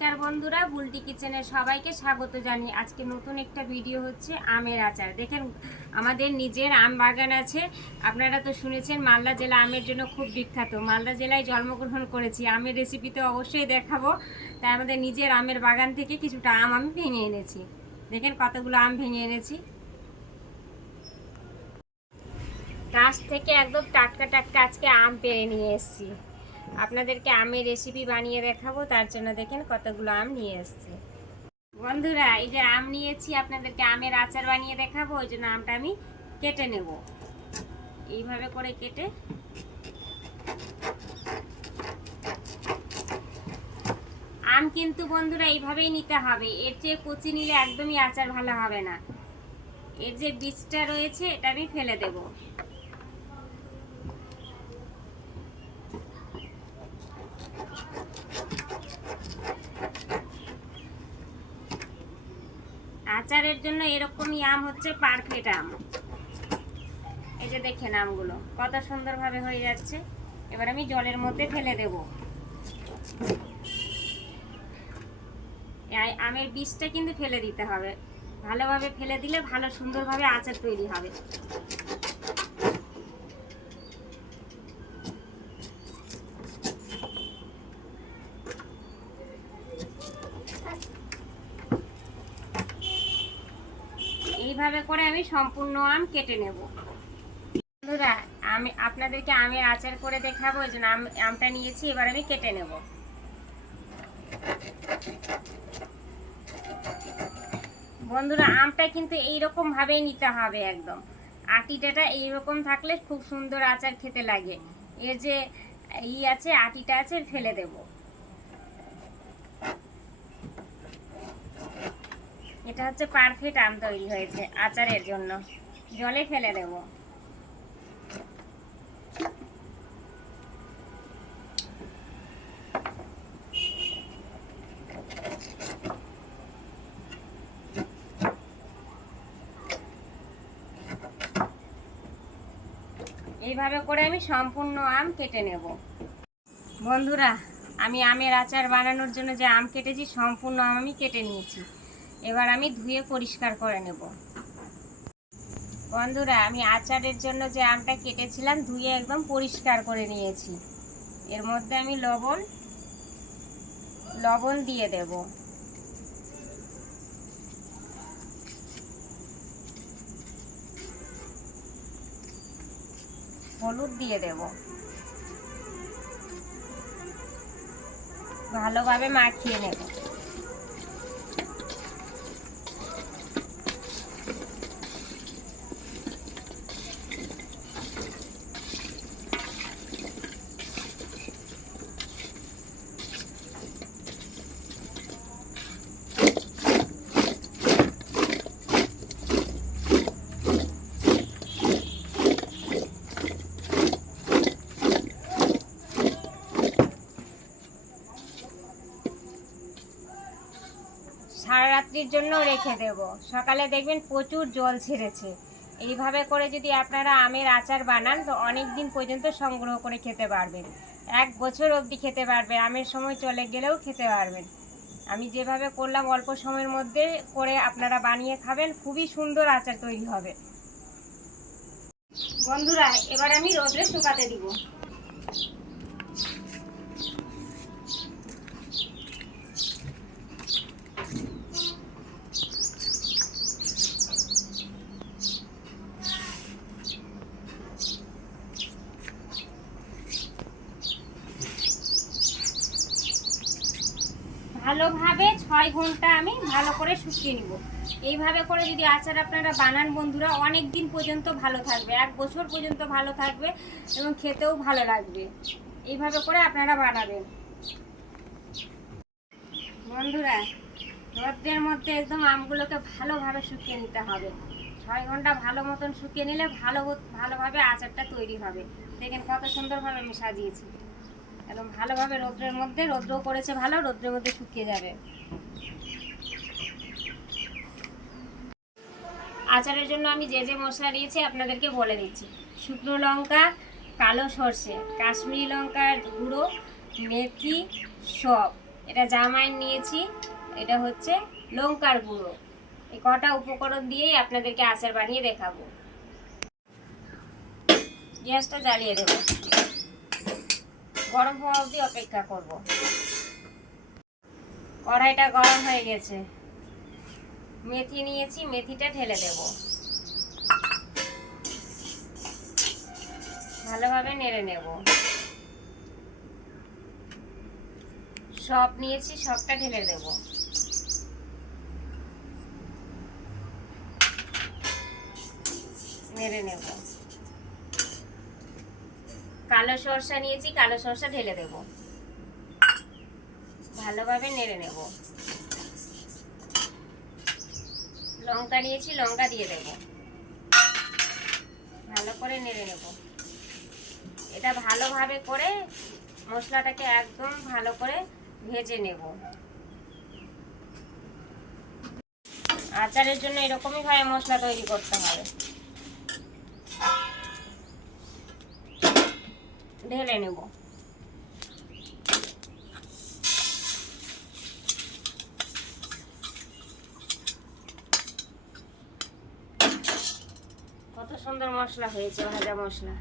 নমস্কার বন্ধুরা, বুলটি কিচেনে সবাইকে স্বাগত জানিয়ে আজকে নতুন একটা ভিডিও হচ্ছে আমের আচার। দেখেন আমাদের নিজের আম বাগান আছে। আপনারা তো শুনেছেন মালদা জেলা আমের জন্য খুব বিখ্যাত। মালদা জেলায় জন্মগ্রহণ করেছি, আমের রেসিপি তো অবশ্যই দেখাবো। তাই আমাদের নিজের আমের বাগান থেকে কিছুটা আম আমি ভেঙে এনেছি। দেখেন কতগুলো আম ভেঙে এনেছি, গাছ থেকে একদম টাটকা টাটকা আজকে আম পেড়ে নিয়ে এসেছি। আপনাদেরকে আমের রেসিপি বানিয়ে দেখাবো, তার জন্য দেখেন কতগুলো আম নিয়ে এসেছি। বন্ধুরা, এই যে আম নিয়েছি আপনাদেরকে আমের আচার বানিয়ে দেখাবো, ওই জন্য আমটা আমি কেটে নেব। এইভাবে করে কেটে আম কিন্তু বন্ধুরা এইভাবেই নিতে হবে, এর চেয়ে কুচি নিলে একদমই আচার ভালো হবে না। এর যে বীজটা রয়েছে এটা আমি ফেলে দেব। আচারের জন্য এরকমই আম হচ্ছে পারফেক্ট আম। এই যে দেখেন আমগুলো কত সুন্দরভাবে হয়ে যাচ্ছে। এবার আমি জলের মধ্যে ফেলে দেব। আমের বীজটা কিন্তু ফেলে দিতে হবে, ভালোভাবে ফেলে দিলে ভালো সুন্দরভাবে আচার তৈরি হবে। এইভাবে করে আমি সম্পূর্ণ আম কেটে নেব। বন্ধুরা, আমি আপনাদেরকে আমের আচার করে দেখাবো, ওই জন্য আমটা নিয়েছি, এবার আমি কেটে নেব। বন্ধুরা, আমটা কিন্তু এইরকম ভাবেই নিতে হবে, একদম আটিটা এইরকম থাকলে খুব সুন্দর আচার খেতে লাগে। এর যে আছে আটিটা আছে ফেলে দেব। এটা হচ্ছে পারফেক্ট আম তৈরি হয়েছে আচারের জন্য। জলে ফেলে দেব। এইভাবে করে আমি সম্পূর্ণ আম কেটে নেব। বন্ধুরা, আমি আমের আচার বানানোর জন্য যে আম কেটেছি সম্পূর্ণ আম আমি কেটে নিয়েছি। এবার আমি ধুয়ে পরিষ্কার করে নেব। বন্ধুরা, আমি আচারের জন্য যে আমটা কেটেছিলাম ধুয়ে একদম পরিষ্কার করে নিয়েছি। এর মধ্যে আমি লবণ দিয়ে দেব। হলুদ দিয়ে দেব। ভালোভাবে মাখিয়ে নেব। সারা রাত্রির জন্য রেখে দেব। সকালে দেখবেন প্রচুর জল ছেড়েছে। এইভাবে করে যদি আপনারা আমের আচার বানান তো অনেক দিন পর্যন্ত সংগ্রহ করে খেতে পারবেন। 1 বছর অবধি খেতে পারবেন, আমের সময় চলে গেলেও খেতে পারবেন। আমি যেভাবে করলাম অল্প সময়ের মধ্যে করে আপনারা বানিয়ে খাবেন, খুবই সুন্দর আচার তৈরি হবে। বন্ধুরা, এবার আমি রোদে শুকাতে দিব। ভালোভাবে 6 ঘন্টা আমি ভালো করে শুকিয়ে নিব। এইভাবে করে যদি আচার আপনারা বানান বন্ধুরা, অনেক দিন পর্যন্ত ভালো থাকবে, 1 বছর পর্যন্ত ভালো থাকবে এবং খেতেও ভালো লাগবে। এইভাবে করে আপনারা বানাবেন। বন্ধুরা, রোদের মধ্যে একদম আমগুলোকে ভালোভাবে শুকিয়ে নিতে হবে। 6 ঘন্টা ভালো মতন শুকিয়ে নিলে ভালোভাবে আচারটা তৈরি হবে। দেখেন কত সুন্দরভাবে আমি সাজিয়েছি। একদম ভালোভাবে রোদ্রের মধ্যে, রোদ্র করেছে ভালো, রোদ্রের মধ্যে শুকিয়ে যাবে। আচারের জন্য আমি যে যে মশলা নিয়েছি আপনাদেরকে বলে দিচ্ছি। শুকনো লঙ্কা, কালো সর্ষে, কাশ্মীরি লঙ্কার গুঁড়ো, মেথি, সব এটা জামাইন নিয়েছি, এটা হচ্ছে লঙ্কার গুঁড়ো। এই কটা উপকরণ দিয়েই আপনাদেরকে আচার বানিয়ে দেখাবো। গ্যাসটা জ্বালিয়ে দেব, গরম হওয়া অবধি অপেক্ষা করব। কড়াইটা গরম হয়ে গেছে, মেথি নিয়েছি, মেথিটা ঢেলে দেব। ভালোভাবে নেড়ে নেব। সব নিয়েছি, সবটা ঢেলে দেব। নেড়ে নেব। কালো সরষা নিয়েছি, কালো সরষা ঢেলে দেব। ভালোভাবে নেড়ে নেব। লঙ্কা নিয়েছি, লঙ্কা দিয়ে দেব। ভালো করে নেড়ে নেব। এটা ভালোভাবে করে মশলাটাকে একদম ভালো করে ভেজে নেব। আচারের জন্য এরকমই ভাবে মশলা তৈরি করতে হবে। ঢেলে নেব। কত সুন্দর মশলা হয়েছে, ভাজা মশলা।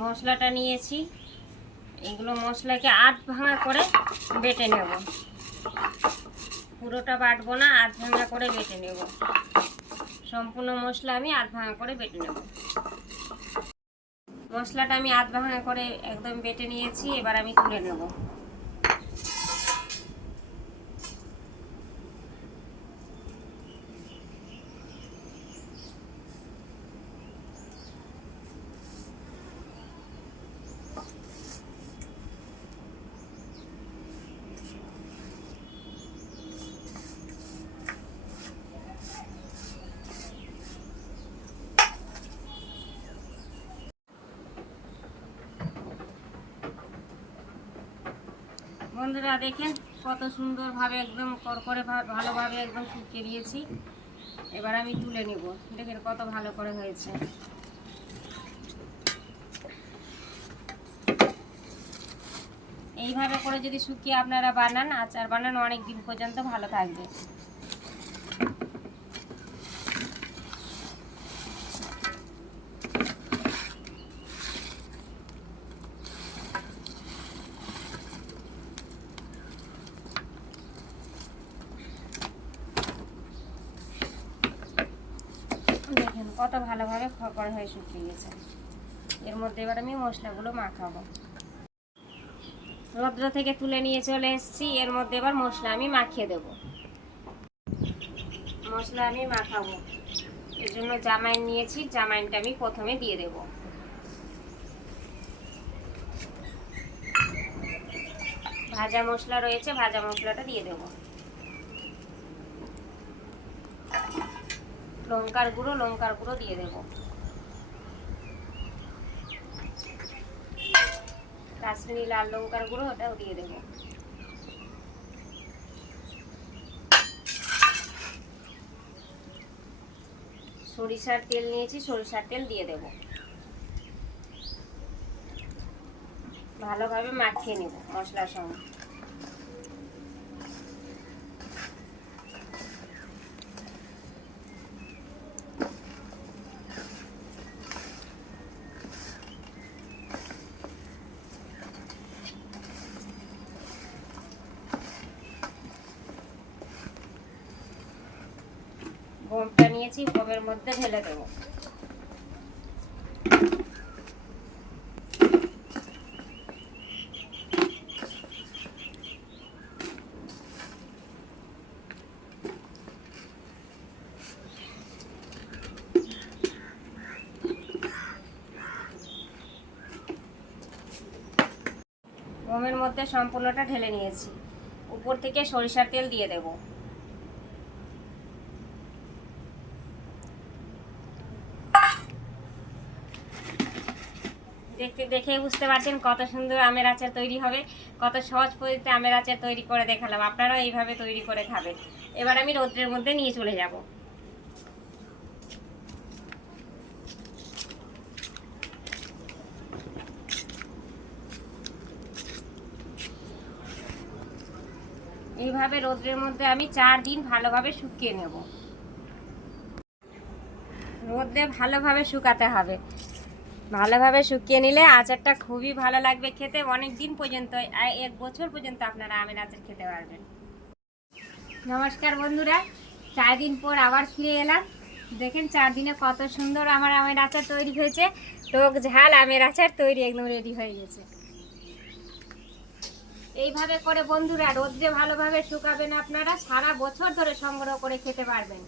মশলাটা নিয়েছি, এগুলো মশলাকে আধ ভাঙা করে বেটে নেব। পুরোটা বাটবো না, আধ ভাঙা করে বেটে নেব। সম্পূর্ণ মশলা আমি আধ ভাঙা করে বেটে নেব। মশলাটা আমি আধ ভাঙা করে একদম বেটে নিয়েছি, এবার আমি তুলে নেব। বন্ধুরা দেখেন কত সুন্দরভাবে একদম করকরে ভালোভাবে একদম শুকিয়ে দিয়েছি। এবার আমি তুলে নেব। দেখেন কত ভালো করে হয়েছে। এইভাবে করে যদি শুকিয়ে আপনারা বানান, আচার বানান, অনেক দিন পর্যন্ত ভালো থাকবে। দেখেন কত ভালোভাবে খড়খড় হয়ে শুকিয়ে গেছে। এর মধ্যে এবার আমি মশলাগুলো মাখাবো। রৌদ্র থেকে তুলে নিয়ে চলে এসেছি, এর মধ্যে এবার মশলা আমি মাখিয়ে দেব। মশলা আমি মাখাবো, এর জন্য জামাইন নিয়েছি, জামাইনটা আমি প্রথমে দিয়ে দেব। ভাজা মশলা রয়েছে, ভাজা মশলাটা দিয়ে দেব। লঙ্কার গুঁড়ো দিয়ে দেব। কাশ্মীরি লাল লঙ্কার গুঁড়ো, ওটাও দিয়ে দেব। সরিষার তেল নিয়েছি, সরিষার তেল দিয়ে দেব। ভালোভাবে মাখিয়ে নেব মশলার সঙ্গে। বোমটা নিয়েছি, বোমের মধ্যে ঢেলে দেব। বোমের মধ্যে সম্পূর্ণটা ঢেলে নিয়েছি। উপর থেকে সরিষার তেল দিয়ে দেব। দেখে বুঝতে পারছেন কত সুন্দর আমের আচার তৈরি হবে। কত সহজ পদ্ধতিতে আমের আচার তৈরি করে দেখালাম, আপনারাও এইভাবে তৈরি করে খাবেন। এবার আমি রৌদ্রের মধ্যে নিয়ে চলে যাব। এইভাবে রোদ্রের মধ্যে আমি 4 দিন ভালোভাবে শুকিয়ে নেব। রোদ্রে ভালোভাবে শুকাতে হবে। ভালোভাবে শুকিয়ে নিলে আচারটা খুবই ভালো লাগবে খেতে, অনেক দিন পর্যন্ত, 1 বছর পর্যন্ত আপনারা আমের আচার খেতে পারবেন। নমস্কার বন্ধুরা, 4 দিন পর আবার ফিরে এলাম। দেখেন 4 দিনে কত সুন্দর আমার আমের আচার তৈরি হয়েছে। টক ঝাল আমের আচার তৈরি, একদম রেডি হয়ে গেছে। এইভাবে করে বন্ধুরা রোদ্রে ভালোভাবে শুকাবেন, আপনারা সারা বছর ধরে সংগ্রহ করে খেতে পারবেন।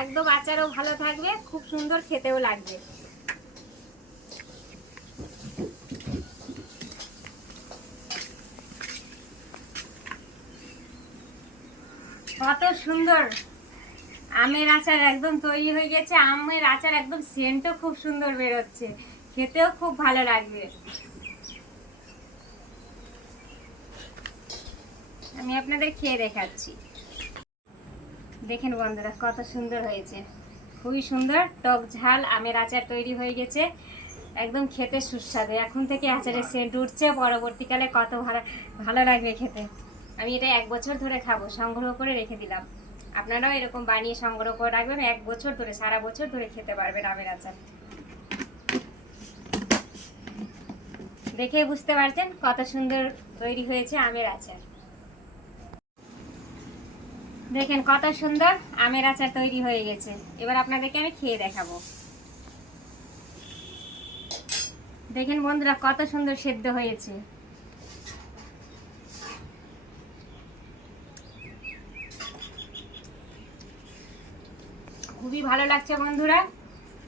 একদম আচারও ভালো থাকবে, খুব সুন্দর খেতেও লাগবে। কত সুন্দর আমের আচার একদম তৈরি হয়ে গেছে। আমের আচার একদম সেন্টও খুব সুন্দর বেরোচ্ছে, খেতেও খুব ভালো লাগবে। আমি আপনাদের খেয়ে দেখাচ্ছি। দেখেন বন্ধুরা কত সুন্দর হয়েছে, খুবই সুন্দর টক ঝাল আমের আচার তৈরি হয়ে গেছে, একদম খেতে সুস্বাদু। এখন থেকে আচারের সেন্ট উঠছে, পরবর্তীকালে কত ভালো ভালো লাগবে খেতে। আমি এটা 1 বছর ধরে খাবো, সংগ্রহ করে রেখে দিলাম। আপনারাও এরকম বানিয়ে সংগ্রহ করে রাখবেন, 1 বছর ধরে, সারা বছর ধরে খেতে পারবেন আমের আচার। দেখে বুঝতে পারছেন কত সুন্দর তৈরি হয়েছে আমের আচার। দেখেন কত সুন্দর আমের আচার তৈরি হয়ে গেছে। এবার আপনাদেরকে আমি খেয়ে দেখাবো। দেখেন বন্ধুরা কত সুন্দর সেদ্ধ হয়েছে। খুবই ভালো লাগছে বন্ধুরা,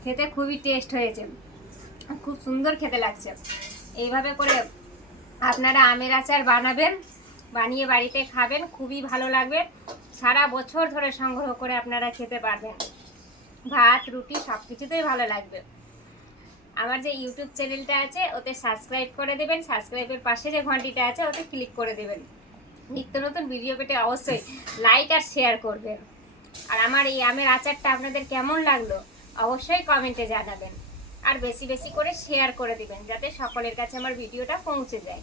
খেতে খুবই টেস্ট হয়েছে, খুব সুন্দর খেতে লাগছে। এইভাবে করে আপনারা আমের আচার বানাবেন, বানিয়ে বাড়িতে খাবেন, খুবই ভালো লাগবে। সারা বছর ধরে সংগ্রহ করে আপনারা খেতে পারবেন, ভাত রুটি সব কিছুতেই ভালো লাগবে। আমার যে ইউটিউব চ্যানেলটা আছে ওতে সাবস্ক্রাইব করে দেবেন, সাবস্ক্রাইবের পাশে যে ঘন্টিটা আছে ওতে ক্লিক করে দেবেন। নিত্য নতুন ভিডিও পেতে অবশ্যই লাইক আর শেয়ার করবেন। আর আমার এই আমের আচারটা আপনাদের কেমন লাগলো অবশ্যই কমেন্টে জানাবেন। আর বেশি বেশি করে শেয়ার করে দিবেন, যাতে সকলের কাছে আমার ভিডিওটা পৌঁছে যায়।